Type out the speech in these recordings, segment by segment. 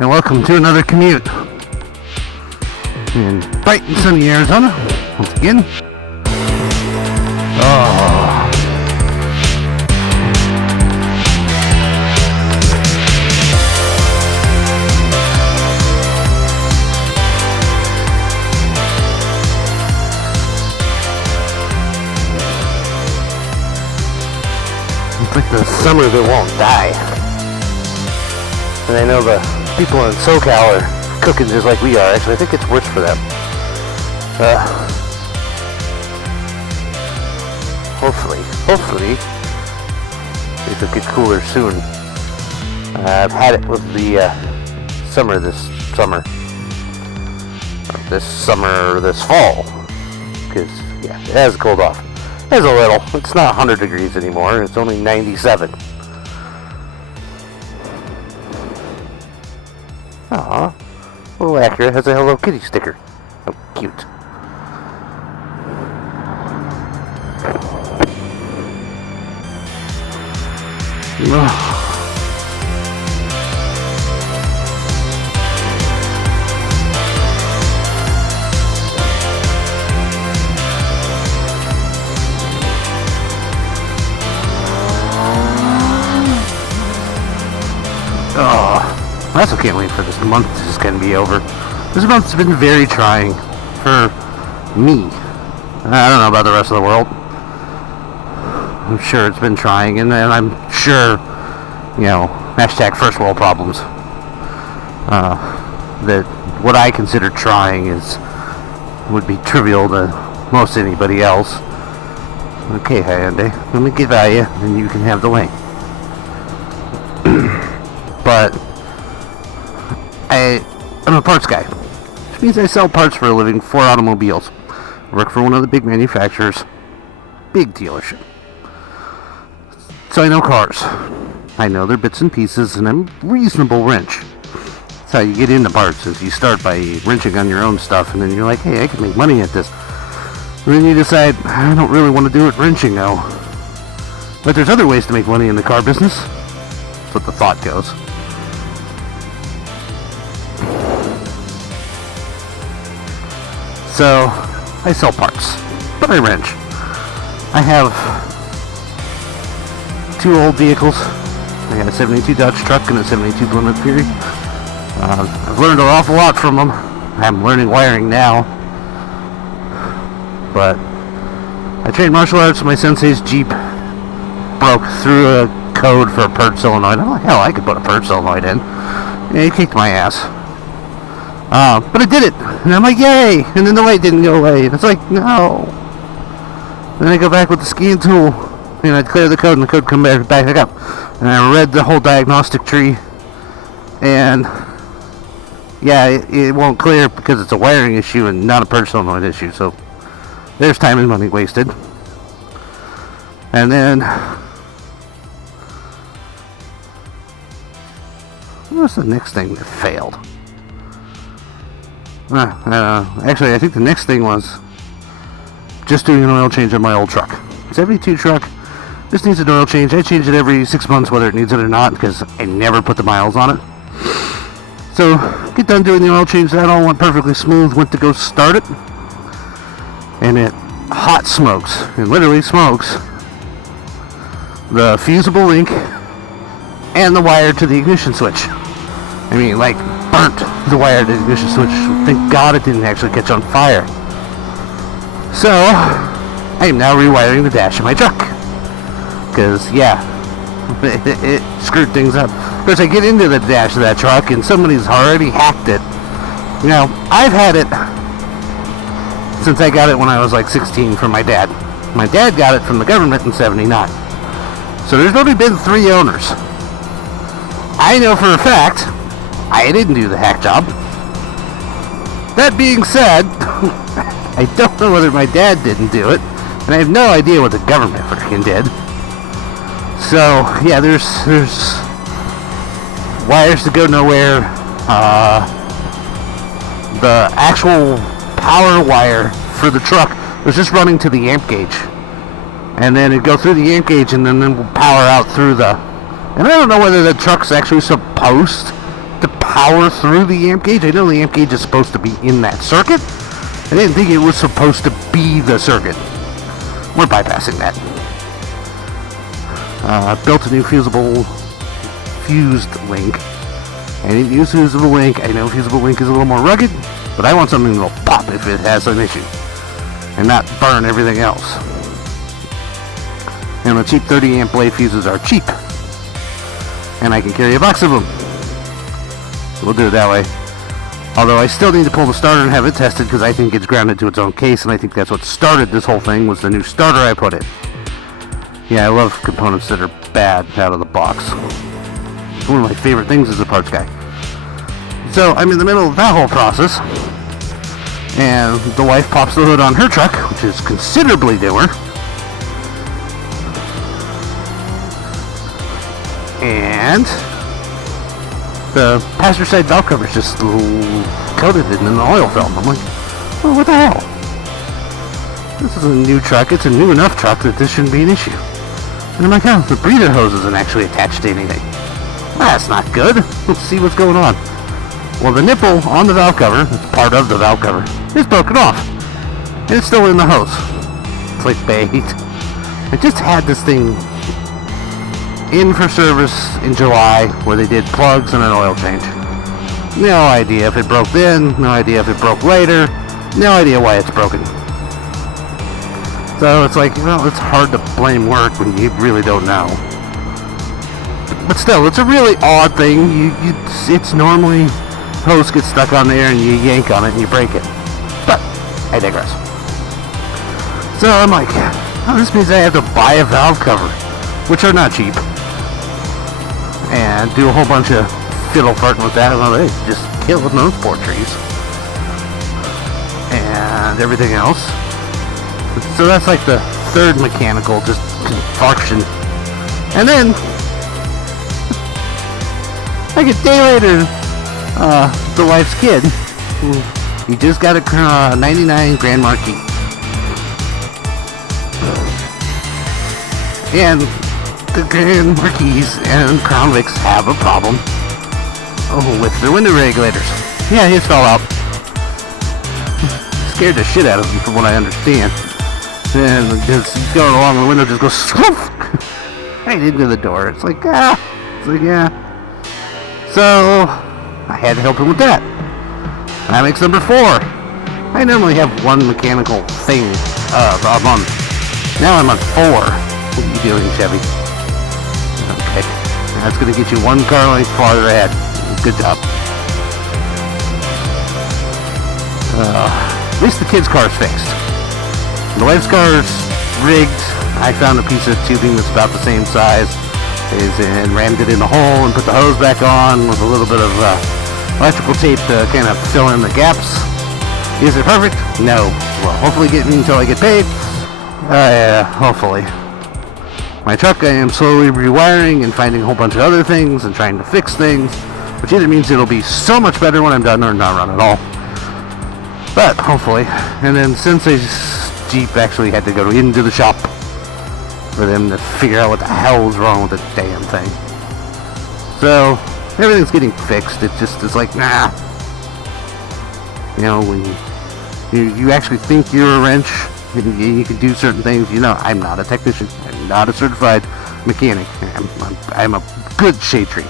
and welcome to another commute in bright and sunny Arizona. Once again, it's like the summer that won't die. And I know the people in SoCal are cooking just like we are. Actually, I think it's worse for them. Hopefully, it'll get cooler soon. I've had it with the summer this fall. Because, yeah, it has cooled off. It has a little. It's not 100 degrees anymore. It's only 97. Aww. Little Acura has a Hello Kitty sticker. How cute. I also can't wait for this month to just kind of be over. This month's been very trying for me. I don't know about the rest of the world. I'm sure it's been trying, and I'm sure, hashtag first world problems. That what I consider trying would be trivial to most anybody else. Okay, Hyundai, let me get at you, and you can have the lane. But I'm a parts guy, which means I sell parts for a living for automobiles. I work for one of the big manufacturers, big dealership. So I know cars. I know their bits and pieces, and I'm a reasonable wrench. That's how you get into parts, is you start by wrenching on your own stuff, and then you're like, hey, I can make money at this. And then you decide, I don't really want to do it wrenching now. But there's other ways to make money in the car business. That's what the thought goes. So, I sell parts, but I wrench. I have 2 old vehicles. I got a 72 Dodge truck and a 72 Plymouth Fury. I've learned an awful lot from them. I'm learning wiring now. But I trained martial arts. My sensei's Jeep broke through a code for a purge solenoid. I'm like, hell, I could put a purge solenoid in. Yeah, he kicked my ass. But I did it, and I'm like, yay! And then the light didn't go away, and it's like, no. Then I go back with the scan tool, and I'd clear the code, and the code come back up. And I read the whole diagnostic tree, and yeah, it won't clear because it's a wiring issue and not a purge solenoid issue. So there's time and money wasted. And then what was the next thing that failed? Actually, I think the next thing was just doing an oil change on my old truck. 72 truck, just needs an oil change. I change it every 6 months, whether it needs it or not, because I never put the miles on it. So, get done doing the oil change. That all went perfectly smooth. Went to go start it, and it hot smokes. It literally smokes the fusible link and the wire to the ignition switch. I mean, like, burnt the wire to the ignition switch. Thank God it didn't actually catch on fire. So, I am now rewiring the dash of my truck. Because, yeah, it screwed things up. Of course, I get into the dash of that truck, and somebody's already hacked it. I've had it since I got it when I was like 16 from my dad. My dad got it from the government in 79. So there's only been 3 owners. I know for a fact I didn't do the hack job. That being said, I don't know whether my dad didn't do it, and I have no idea what the government freaking did. So, yeah, there's wires to go nowhere. The actual power wire for the truck was just running to the amp gauge. And then it'd go through the amp gauge and then power out through the... And I don't know whether the truck's actually supposed to power through the amp gauge. I know the amp gauge is supposed to be in that circuit. I didn't think it was supposed to be the circuit. We're bypassing that. I built a new fused link. I didn't use fusible link. I know fusible link is a little more rugged, but I want something that'll pop if it has an issue and not burn everything else. And the cheap 30 amp blade fuses are cheap, and I can carry a box of them. We'll do it that way. Although I still need to pull the starter and have it tested because I think it's grounded to its own case, and I think that's what started this whole thing was the new starter I put in. Yeah, I love components that are bad out of the box. It's one of my favorite things as a parts guy. So I'm in the middle of that whole process, and the wife pops the hood on her truck, which is considerably newer. And the passenger side valve cover is just coated in an oil film. I'm like, oh, what the hell? This is a new truck. It's a new enough truck that this shouldn't be an issue. And I'm like, oh, the breather hose isn't actually attached to anything. That's not good. Let's see what's going on. Well, the nipple on the valve cover, it's part of the valve cover, is broken off. And it's still in the hose. Clickbait. I just had this thing in for service in July where they did plugs and an oil change. No idea if it broke then, no idea if it broke later, no idea why it's broken. So it's like, well, it's hard to blame work when you really don't know. But still, it's a really odd thing. It's normally hose gets stuck on there and you yank on it and you break it. But I digress. So I'm like, oh, this means I have to buy a valve cover, which are not cheap, and do a whole bunch of fiddle farting with that. Well, they just killing those poor trees and everything else. So that's like the third mechanical just concoction. And then like a day later, the wife's kid, he just got a 99 Grand Marquis, and the Grand Marquis and Crown Vics have a problem with their window regulators. Yeah, his fell out. Scared the shit out of him from what I understand. And just going along, the window just goes sloof right into the door. It's like, yeah. So I had to help him with that. And that makes number 4. I normally have one mechanical thing a month. Now I'm on 4. What are you doing, Chevy? Okay. That's going to get you one car length farther ahead. Good job. At least the kid's car's fixed. The wife's car's rigged. I found a piece of tubing that's about the same size, and rammed it in the hole and put the hose back on with a little bit of electrical tape to kind of fill in the gaps. Is it perfect? No. Well, hopefully get me until I get paid. Yeah, hopefully. My truck I am slowly rewiring and finding a whole bunch of other things and trying to fix things, which either means it'll be so much better when I'm done or not run at all. But hopefully. And then since Jeep actually had to go into the shop for them to figure out what the hell was wrong with the damn thing. So everything's getting fixed. It's like, nah. You know, when you actually think you're a wrench and you can do certain things, you know, I'm not a technician. I'm not a certified mechanic. I'm a good shade tree.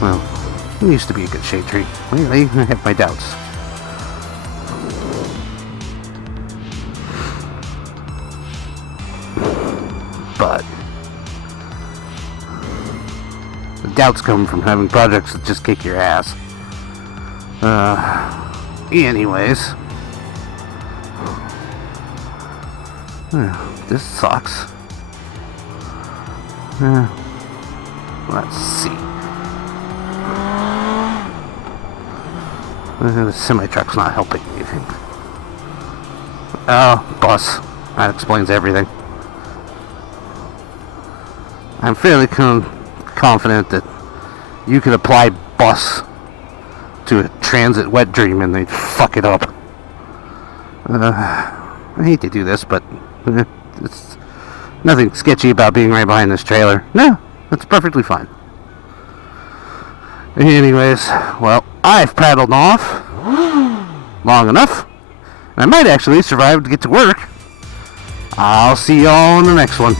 Well, I used to be a good shade tree. Lately, I have my doubts. But the doubts come from having projects that just kick your ass. Anyways. This sucks. Let's see. The semi-truck's not helping anything. Oh, bus. That explains everything. I'm fairly confident that you could apply bus to a Transit wet dream and they'd fuck it up. I hate to do this, but it's nothing sketchy about being right behind this trailer. No, that's perfectly fine. Anyways, well, I've paddled off long enough. I might actually survive to get to work. I'll see y'all in the next one.